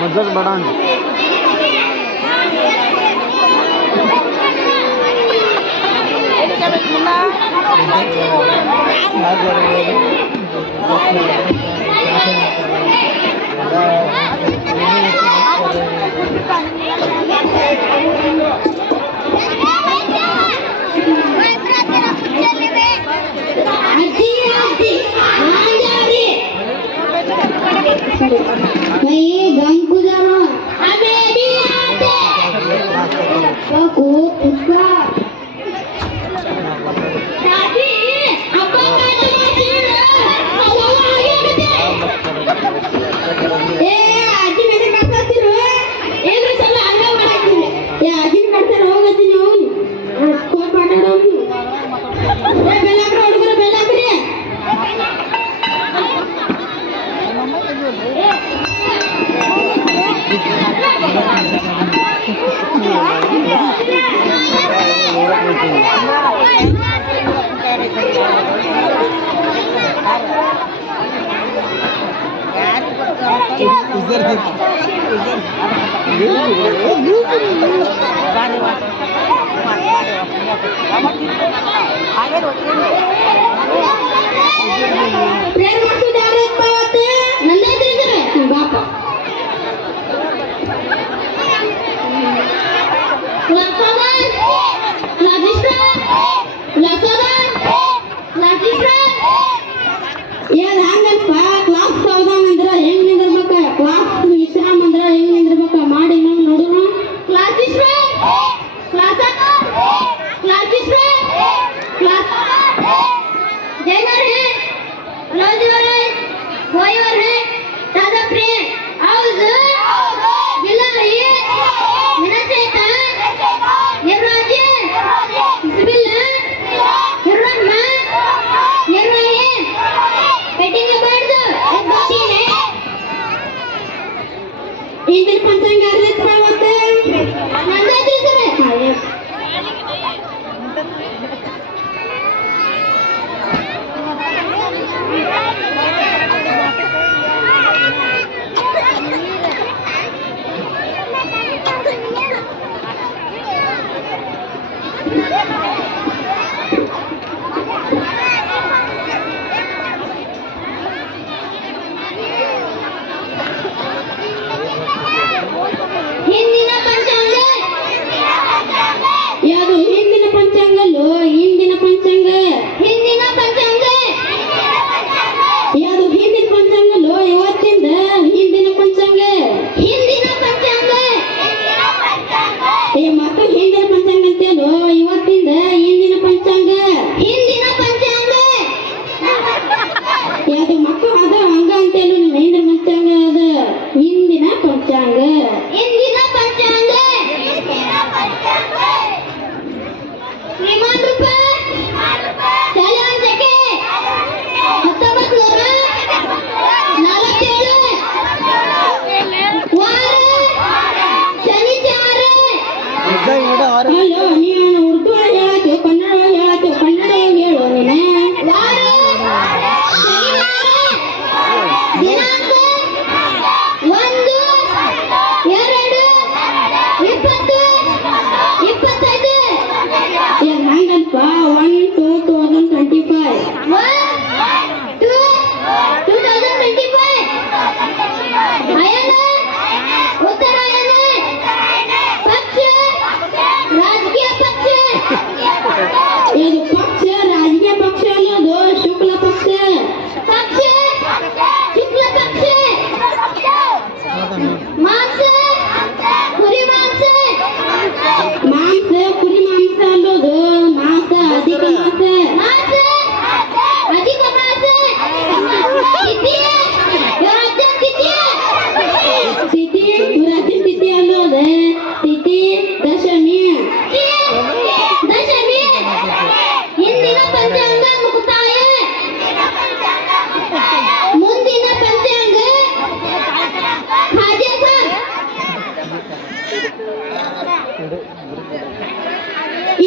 मदद बढ़ान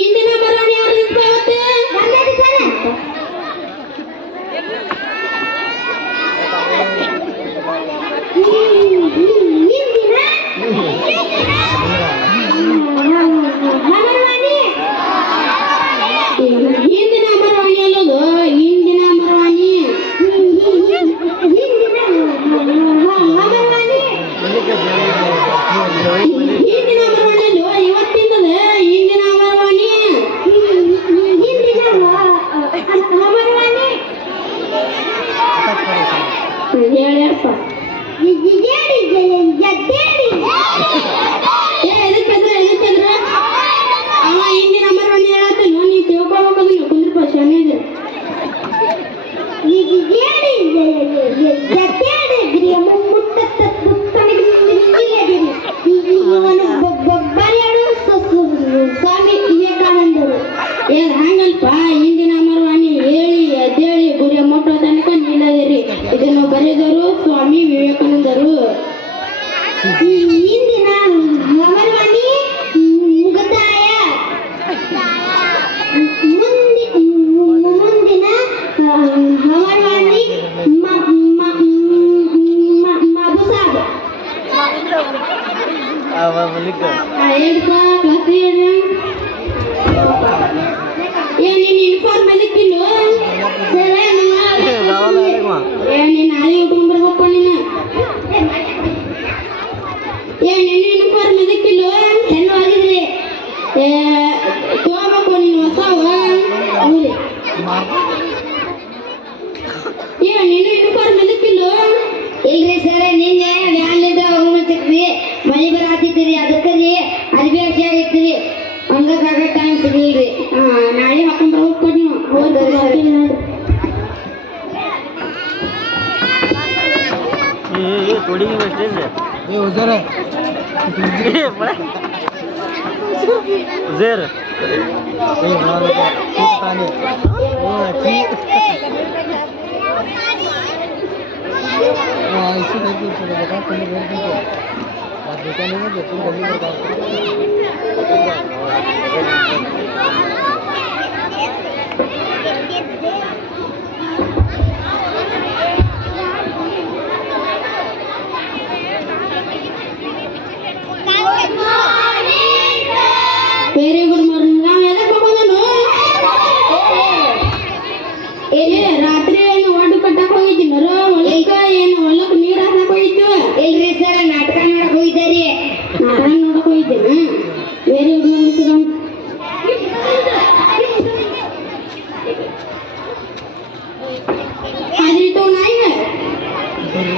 ಇಂದಿನ ಮರವಣಿ ಯಾರು ನಿಂತ್ಕೊಳ್ಳುತ್ತೆ? ಹಿಂದಿನ ಅಮರವಾಣಿ ಅಲ್ಲದು, ಹಿಂದಿನ ಅಮರವಾಣಿ. ಹಿಂದಿನ ಅಮರವಾಣಿಯಲ್ಲೋ ಇವತ್ತಿಂದದ ಹಿಂದಿನ ಅಮರವಾಣಿ. ಹೇಳ್ಯಪ್ಪ ಎದಕ್ಕಂದ್ರ ಅವ ಹಿಂದಿನ ಅಮರವಾಣಿ ಹೇಳತ್ತೇನು, ನೀ ತಿಳ್ಕೊಬೇಕಂದ್ರೆ ಕುಂದ್ರಪ್ಪ ಶಾನೆ. ಸ್ವಾಮಿ ವಿವೇಕಾನಂದರು ಹಂಗಲ್ಪ. ಹಿಂದಿನ ಅಮರವಾಣಿ ಹೇಳಿ ಎದ್ದೇಳಿ ಗುರಿಯ ಮುಟ್ಟೋ ತನಕ ನಿಲ್ಲದಿರಿ. ಇದನ್ನು ಬರೆದರು ಸ್ವಾಮಿ ವಿವೇಕಾನಂದರು. ಹಿಂದಿನ ಅಮರವಾಣಿ ಮುಗತಾಯ. ಮುಂದಿನ ಅಮರವಾಣಿ ಮಧುಸಾಬ್. ನೀನು ಇನ್ಫಾರ್ಮ್ ಅಲ್ಲಿಕ್ಕಿಲ್ಲ ನೀನು ನಾಳೆ ಬರ್ಬೇಕು. ನೀನು ನೀನು ಇನ್ಫಾರ್ಮ್ ಅದಕ್ಕಿಲ್ಲ ಚೆನ್ನವಾಗಿದ್ರಿ ತಗೋಬೇಕು ನೀನು ಹೊಸವ. ನೀನು ಇನ್ಫಾರ್ಮ್ ಅದಕ್ಕಿಲ್ಲ. ಇಲ್ರಿ ಸರ್, ನಿನ್ನೆ ವ್ಯಾನ್ಲಿಂದ ಹೋಗ್ತಿದ್ವಿ, ಮಳೆ ಬರಾತಿದ್ರಿ, ಅದಕ್ಕೆ ರೀ ಅರ್ಬಿ ಅರ್ಸಿ ಆಗಿರ್ತೀರಿ, ಹಂಗಾಗ ಟೈಮ್ ಸಿಗಲ್ರಿ. ನಾಳೆ ಹಾಕೊಂಡ್ರೆ ಹೋಗ್ಕೊಡಿ ನೀವು. Very good morning. ನಾವು ಎದಕ್ಕೆ ಹೋಗೋದನು? ರಾತ್ರಿ ಏನು ಒಡ್ಡು ಕಟ್ಟಕ್ಕೆ ಹೋಗಿದ್ದೀನ ಹೊಲಕ್ಕ, ಏನು ಹೊಲಕ್ಕೆ ನೀರು ಹಾಕಕ್ಕೆ ಹೋಗಿತ್ತು? ಇಲ್ರಿ ಸರ್, ನಾಟಕ ನೋಡಕ್ ಹೋಗಿದ್ದೀರಿ. ನಾಟಕ ನೋಡಕ್ ಹೋಗಿದ್ದೇನೆ. Very good morning. ಆದ್ರಿತ್ತು ನಾಯಿ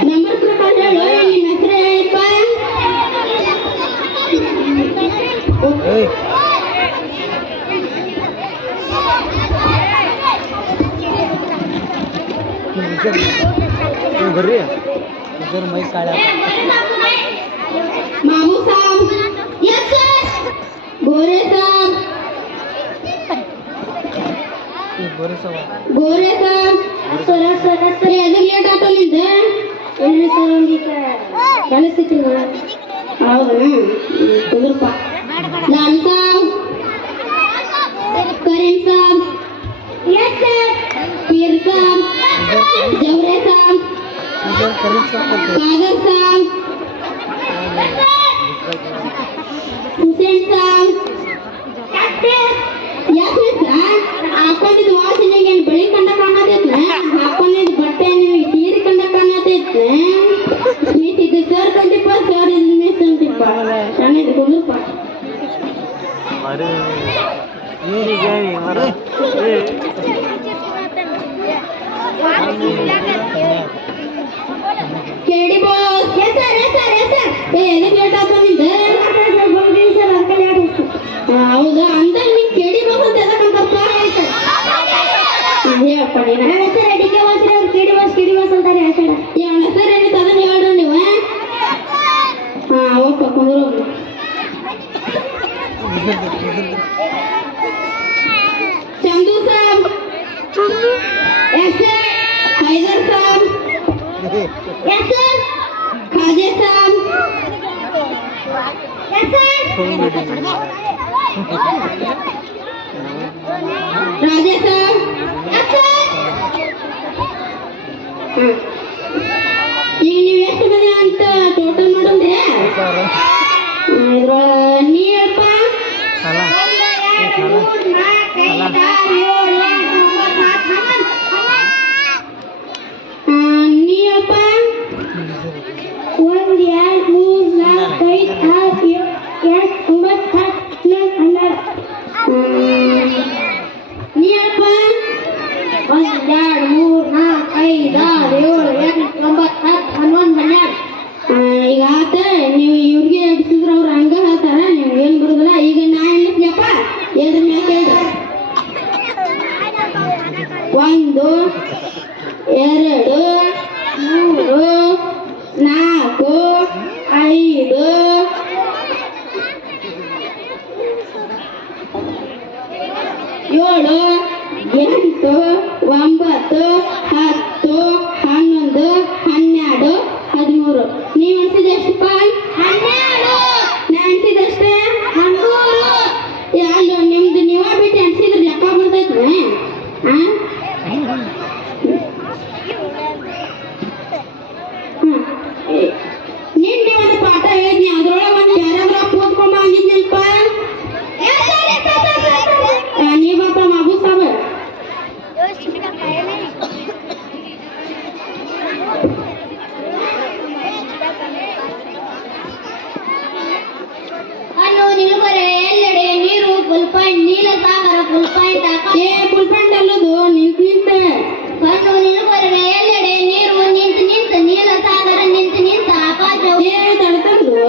ನಂಬರ್ ಪ್ರಕಾರ ಹೇಳು, ನಿನ್ನ ಹೆಸರು ಹೇಳಪ್ಪ. ಬರ್ರಿ ಮೈ ಕಾಳ ಮಾಮೂ ಸಾಬ್. Yes sir. ಗೋರೆ ಸಾಬ್. ಗೋರೆ ಸಾಬ್. ಅದಕ್ಕೆ ಲೇಟ್ ಆಯ್ತು ನಿಂದ? ಎಲ್ಲಿ ಸರ್ ಒಂದೀಗ ಕಳಿಸ್ತೀನಿ. ಹೌದಾ? ಕುದುರಪ್ಪ. ಲಾಲ್ ಸಾಬ್. ಕರೀಂ ಸಾಬ್. Yes sir. ಪೀರ್ ಸಾಬ್. ಜವರೆ ಸಾಬ್. ಕಾದರ್ ಸಾಬ್. ಹುಸೇನ್ ಸಾಬ್. ಯಾಕೆ ಸರ್ ಹಾಕೊಂಡಿದ್ದು ವಾಸನೆಗೆ ಏನು ಬೆಳಿ ಕಂಡ ಕಾಣತೈತ್ನ? ಹಾಕೊಂಡಿದ್ದು ಬಟ್ಟೆ ನಿಮಗೆ ಸೀರೆ ಕಂಡ ಕಾಣತೈತ್ನ? ಸ್ವೀಟ್ ಇದು ಸರ್ 25 ಸರ್ ಇದು ಮಿಸ್ 25. ಚೆನ್ನಾಗಿದೆ ಕುಂದ್ರಪ್ಪ. ಕೇಳಿ boss. Yes sir, yes sir, yes sir. ಎದಕ್ಕೆ ಲೇಟ್ ಆಯ್ತು ನಿಂದ? ಹೌದಾ? ಅಂದ ನಿಂಗೆ ಕೇಳಿ ಬಾಸ್ ಅಂತ ಎದಕ್ಕಂತಪ್ಪ? ಹೇಳಪ್ಪ ನೀನು. ಹೆಸರು ಅಡಿಕೆ ವಾಸ್ರಿ ಅವ್ರು ಕೇಳಿ ಬಾಸ್ ಅಂತಾರೆ. ಹೆಸರು ಹೆಸರು ಏನಿತ್ತು ಅದನ್ನ ಹೇಳ್ರಿ ನೀವು. ಓಕೆ ಕುಂದ್ರು. Chandu saab. Yes sir. Haider saab. Yes sir. Khaje saab. Rajesh ಈಗ ನೀವು ಎಷ್ಟು ಮಂದಿ ಅಂತ ಟೋಟಲ್ ಮಾಡೋದ್ರಿ ಇದ್ರೊಳಗೆ ನೀರಪ್ಪ ನೀರಪ್ಪ 1 2 3 4 5 6 7 8 9 10 ನೀರಪ್ಪ 1 2 3 4 5 6 7 8 9 10 11 12 ಈಗ ಆತ ನೀವು ಇವ್ರಿಗೆ ಎಬ್ಸಿದ್ರೆ ಅವ್ರು ಹಂಗ ಹೇಳ್ತಾರ ನಿಮ್ಗೆ ಏನು ಬರುದಿಲ್ಲ ಈಗ ನಾ ಎಣಿಸ್ಲಪ್ಪ ಎಲ್ರ ಮೇಲೆ ಕೇಳ್ರಿ 1 2 3 4 5 7 8 9 10 11 12 13 ನೀವು ಅನ್ಸಿದ ಎಷ್ಟಪ್ಪ 12 ನಾ ಅನ್ಸಿದಷ್ಟೇ 13 ಅಲ್ಲೋ ನಿಮ್ದು ನೀವ ಬಿಟ್ಟು ಅನ್ಸಿದ್ರೆ ಲೆಕ್ಕ ಬರ್ತೈತ್ರಿ ನಿನ್ನೆ ಒಂದು ಪಾಠ ಹೇಳಿದ್ನಿ ಅದ್ರೊಳಗೆ ಒಂದು ಪ್ಯಾರಾಗ್ರಾಫ್ ಓದ್ಕೊಂಬ ಅಂದಿದ್ನಲ್ಪ ನೀವಪ್ಪ ಮಗು ಸಾಬ ಅನ್ನು ನಿಲುಗರೆ ಎಲ್ಲೆಡೆ ನೀರು ಫುಲ್ ಪಾಯಿಂಟ್ ನೀಲ ಸಾಗರ ಫುಲ್ ಪಾಯಿಂಟ್ ಏ ಫುಲ್ ಪ್ಯಾಂಟ್ ಅಲ್ಲದು ನಿಂತ ಕಣ್ಣು ನಿಲುಗರೆ ಎಲ್ಲೆಡೆ ನೀರು ನಿಂತು ನಿಂತು ನೀಲ ಸಾಗರ ನಿಂತು ನಿಂತು ಆಕಾಶವು ಏ ತಡ್ತಂದು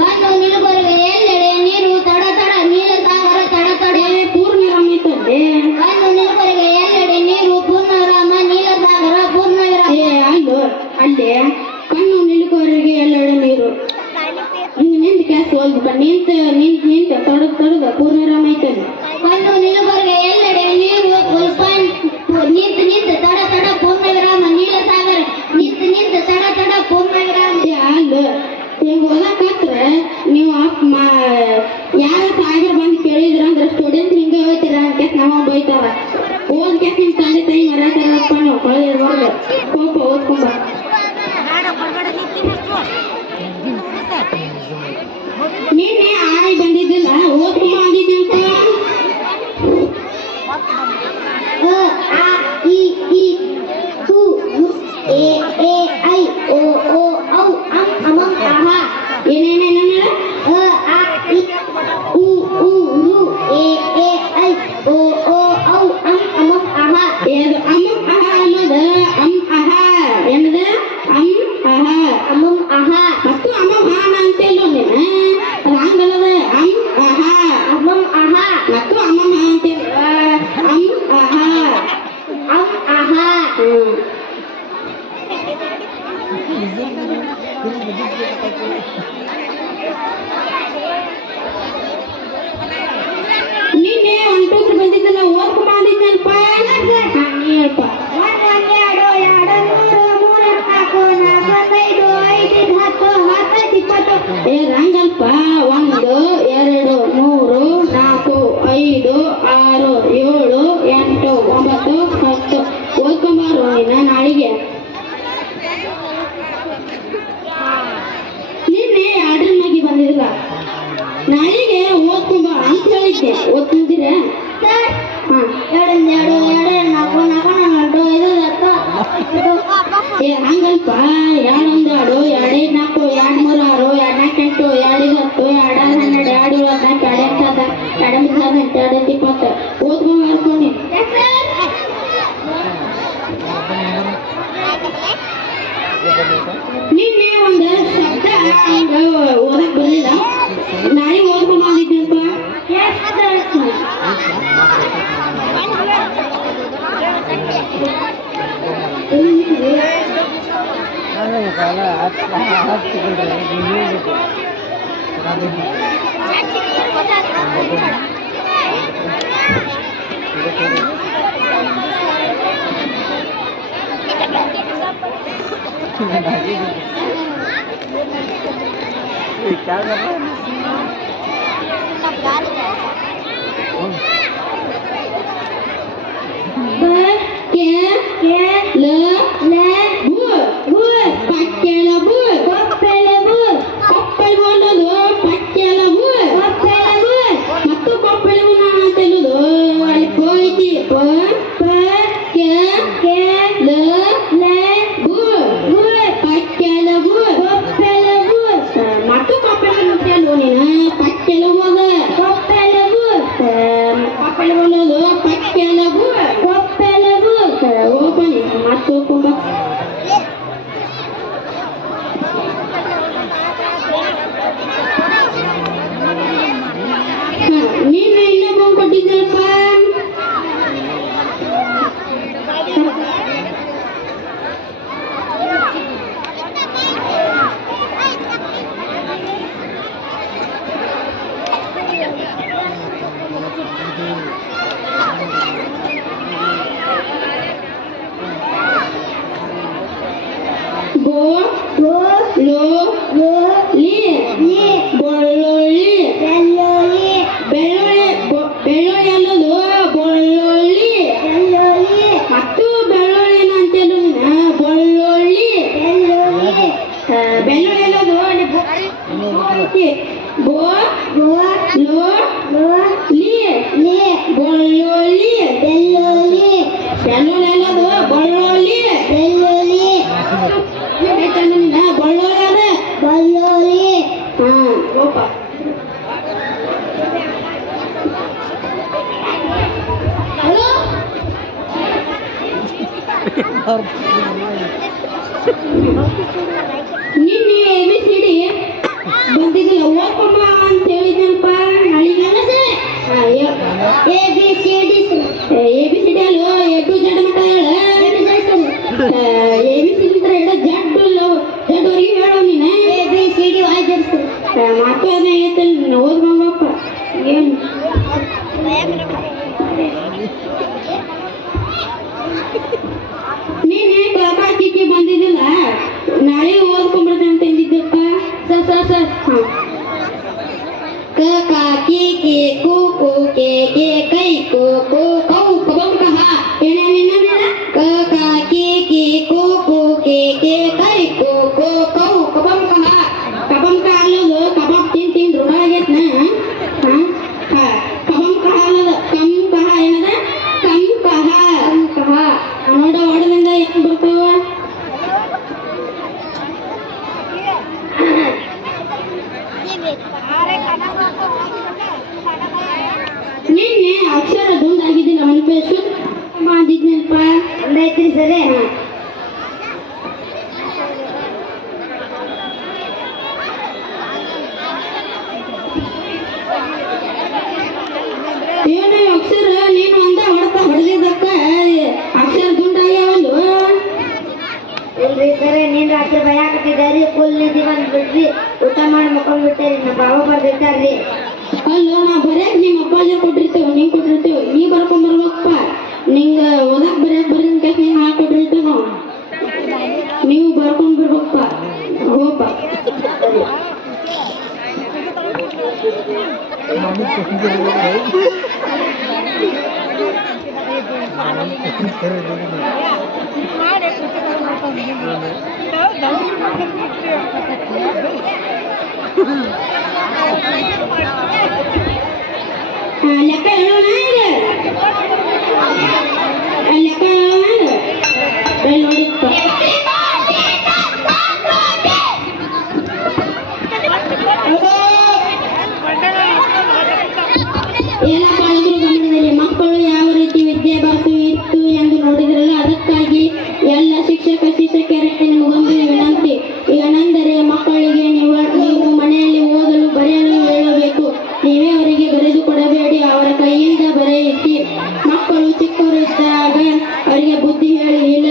ಕಣ್ಣು ನಿಲುಗರೆ ಎಲ್ಲೆಡೆ ನೀರು ತಡ ತಡ ನೀಲ ಸಾಗರ ತಡ ತಡ ಏ ಪೂರ್ಣಿರಾಮ ಇತ್ತಂದೆ ಕಣ್ಣು ನಿಲುಗರೆ ಎಲ್ಲೆಡೆ ನೀರು ಪೂರ್ಣವಿರಾಮ ನೀಲ ಸಾಗರ ಪೂರ್ಣವಿರಾಮ ಏ ಅಲ್ಲೋ ಅಲ್ಲೇ ಕಣ್ಣು ನಿಲುಕೋರಿಗೆ ಎಲ್ಲೆಡೆ ನೀರು ಹಿಂಗೆ ನಿಂತ ಕ್ಯಾಸ್ ಹೋಗ್ಬಿಟ್ಟ ನಿಂತ ತಡದ ಪೂರ್ಣಿರಾಮ ಐತಂದು ಕಣ್ಣು ನಿಲುಗರೆ ಎಲ್ಲೆಡೆ ನೀರು ಫುಲ್ ಪಾಯಿಂಟ್ ನಿಂತು ನಿಂತು ತಡ ತಡ ಪೂರ್ಣವಿರಾಮ ನೀಲ ಸಾಗರ ನಿಂತು ನಿಂತು ತಡ ತಡ ಪೂರ್ಣವಿರಾಮ ಏ ಅಲ್ಲೋ ಹಿಂಗೆ ಓದಕತ್ರ ನೀವು ಯಾರು ಸಾಗರ ಬಂದು ಕೇಳಿದ್ರ ಅಂದ್ರೆ ಸ್ಟೂಡೆಂಟ್ ಹಿಂಗೆ ಹೇಳ್ತೀರ ಅಂತ ನಾವು ಬೈತಾರ ಓದ್ಕೆ ನಿಮ್ಮ ತಂದೆ ತಾಯಿ ಮರಾಠ ನೀವು ಕೊಳದಿರ್ಬಾರ್ದು ಹೋಪ ಓದ್ಕೊಂಬ ನಿನ್ನೆ ಆಯ್ ಬಂದಿದ್ದಿಲ್ಲ ಓದ್ಕೊಂಬ ಅಂದಿದ್ದೆ ಆ ಇ ಈ ಕು ಎ ಐ ಓ ಔ ಅಂ ಅಮಂ ಅಹ ಏನೇನೇನ ಆ ಇ ಉ ರು ಎ ಐ ಓ ಔ ಅಂ ಅಮಂ ಅಹ ಇದು ಅಹ ಅನ್ನೋದು ಅಹ ಏನದ ಅಹ ಅಮಂ ಅಹ ಮತ್ತು ಹಾನ ಅಂತೆಲ್ಲೋ ನೀನು ಅದು ಹಂಗಲ್ಲದ ಅಹ ಅಮಂ ಅಹ ಮತ್ತು ಹಾ ಅಂತೇಳಿ ಅಹ ಅಂ ಅಹ ನಿನ್ನೆ ಒಂಟೂತ್ರ ಬಂದಿದ್ದಲ್ಲ ಓದ್ಕೊಂಬ ಅಂದಿದ್ದಲ್ಪ ನೀ ಹೇಳ್ಪ 1 2 2 3 4 5 5 10 20 ಏ ರಂಗಲ್ಪ 1 2 3 4 5 6 7 8 9 10 ಓದ್ಕೊಂಬಾರು ನೀನು ನಾಳೆಗೆ ನಿನ್ನೆ ಆರ್ಡರ್ನಾಗಿ ಬಂದಿದ್ದಿಲ್ಲ ನಾಳೆಗೆ ಓದ್ಕೊಂಬ ಅಂತ ಹೇಳಿದ್ದೆ ಓದ್ಕೊಂತೀರ ಸರ್ ಹಾ 2 2 4 4 10 ಏ ಹಂಗಲ್ಪ 2 1 2 2 4 2 3 6 2 4 8 2 10 2 12 12 14 2 2 20 ಓದ್ಕೊಂಡ್ ಮಾಡ್ಕೊಂಡು ನಿನ್ನೆ ಒಂದು ಶಬ್ದ ಹಂಗ ಓದಕ್ ಬರಲಿಲ್ಲ ನಾಳೆ ಓದ್ಕೊಂಡ್ ಬಂದಿದ್ದೆಪ್ಪ ನಿನ್ನೆ ಇನ್ನೊಬ್ಬ ಕೊಟ್ಟಿದ್ದಪ್ಪ. ಬೋ ಲೋ ಲಿ ಬೆಳ್ಳುಳ್ಳಿ ಬೆಳ್ಳುಳ್ಳಿ ಬೆಳ್ಳುಳ್ಳಿ ಅನ್ನೋದು ಬೆಳ್ಳುಳ್ಳಿ ಮತ್ತು ಬೆಳ್ಳುಳ್ಳಿನ ಅಂತೇನು ಬೆಳ್ಳುಳ್ಳಿ ಬೆಳ್ಳುಳ್ಳಿ ಅನ್ನೋದು ಬೋ ಲೋ ಲಿ ಬೆಳ್ಳುಳ್ಳಿ ಬೆಳ್ಳುಳ್ಳಿ ಅನ್ನೋದು ಬೆಳ್ಳುಳ್ಳಿ ಬೆಳ್ಳುಳ್ಳಿ ಲೋಪ ಹಲೋ ನಿನ್ನೆ ABCD ಬಂದಿದ್ದಿಲ್ಲ ಓಪಮ್ಮ ಅಂತ ಹೇಳಿದ್ನಪ್ಪ ನಾಳೆಗೆ ABCD ಅಲ್ಲೋ A to Z ಮಟ್ಟ ಹೇಳ ABCD ಅಂತ ಹೇಳ ಜಡ್ವರೆಗೆ ಹೇಳೋ ನೀನು ABCD ವಾಯ್ದಿರ್ಸು ಮತ್ತು ಅದೇ ಐತೆ ಓದ್ಬಪ್ಪ ಏನು ನೀನೇ ಕಾಕಾಕಿಕ್ಕೆ ಬಂದಿದ್ದಿಲ್ಲ ನಾಳೆ ಓದ್ಕೊಂಡ್ಬರ್ತೇನೆ ಅಂತ ಎಂದಿದ್ದಪ್ಪ ಸರ್ ಕ ಕಾಕಿ ಕೆ ಕು ಕು ಕೆ ಕೈ ಕು ಕು ಕೌ ಕಬಂ ಕಹ ಏನೇನಿಲ್ಲ ಕ ಕಾಕಿ ಕೆ ಕು ಕು ಕೆ ಕೈ ಕು ಕು ಕೌ ಕಬಂ ಕಹ ಕಬಂ ಕಹ ಅಲ್ಲದು ಕಬಾಬ್ ತಿಂದು ರೂಢ ಆಗೈತ್ನ ಕಬಂ ಕಹ ಅಲ್ಲದ ಕಂ ಕಹ ಏನದ ಕಂ ಕಹ ನೋಡ ಒಡದಿಂದ ಏನು ಬರ್ತಾವ ನಿನ್ನೆ ಅಕ್ಷರ ದುಂಡಾಗಿದ್ದಿಲ್ಲ ಮನಪೇಶು ಅಂದಿದ್ನಲ್ಪ ಅಂದೈತ್ರಿ ಸರಿ ಏನು ಅಕ್ಷರ ನೀನು ಅಂದ ಹೊಡೆದಿದ್ದಕ್ಕ ಅಕ್ಷರ ದುಂಡಾಗ್ಯಾವಲ್ಲು ಇಲ್ರಿ ಸರಿ ನೀನ್ ರಾತ್ರಿ ಭಯ ಹಾಕತ್ತಿದ್ದಾರಿ ಫುಲ್ ನಿಧಿ ಬಂದ್ಬಿಡ್ರಿ ಊಟ ಮಾಡಿ ಮಕ್ಕೊಂಡ್ಬಿಟ್ಟೇರಿ ನಮ್ಮ ಬಾವ ಬರ್ದಿಟ್ಟಾರ್ರಿ ಅಲ್ಲೋ ನಾ ಬರ್ಯಾಕ ನಿಮ್ಮ ಅಪ್ಪಾಜಿ ಕೊಟ್ಟಿರ್ತೇವೆ ನೀನ್ ಕೊಟ್ಟಿರ್ತೇವೆ ನೀ ಬರ್ಕೊಂಡ್ ಬರ್ಬೇಕಪ್ಪ ನಿಂಗ ಓದಾಕ್ ಬರ್ಯಾಕ ಬರ್ರಿ ಅಂತ ನೀನ್ ಹಾಕೊಟ್ಟಿರ್ತೇವೆ ನಾವು ನೀವು ಬರ್ಕೊಂಡ್ ಬರ್ಬೇಕಪ್ಪ ಹೋಗಪ್ಪ ಲೆಕ್ಕ ಹೇಳೋಣ ಈಗ ಲೆಕ್ಕ ಹೇಳೋಣ ನೋಡಿಪ್ಪ ಏನಪ್ಪ ಅಂದ್ರು ಗಮನದಲ್ಲಿ ಮಕ್ಕಳು ಯಾವ ರೀತಿ ವಿದ್ಯಾಭ್ಯಾಸ ಇತ್ತು ಎಂದು ನೋಡಿದ್ರಲ್ಲ ಅದಕ್ಕಾಗಿ ಎಲ್ಲ ಶಿಕ್ಷಕಿಯರಿಗೆ ನಿಮಗೊಂದು ವಿನಂತಿ ಏನೆಂದರೆ ಮಕ್ಕಳಿಗೆ ನೀವು ಮನೆಯಲ್ಲಿ ಓದಲು ಬರೆಯಲು ಹೇಳಬೇಕು ನೀವೇ ಅವರಿಗೆ ಬರೆದು ಕೊಡಬೇಡಿ ಅವರ ಕೈಯಿಂದ ಬರೆಯಿಸಿ ಮಕ್ಕಳು ಚಿಕ್ಕವರು ಇದ್ದಾಗ ಅವರಿಗೆ ಬುದ್ಧಿ ಹೇಳಿ ಇಲ್ಲ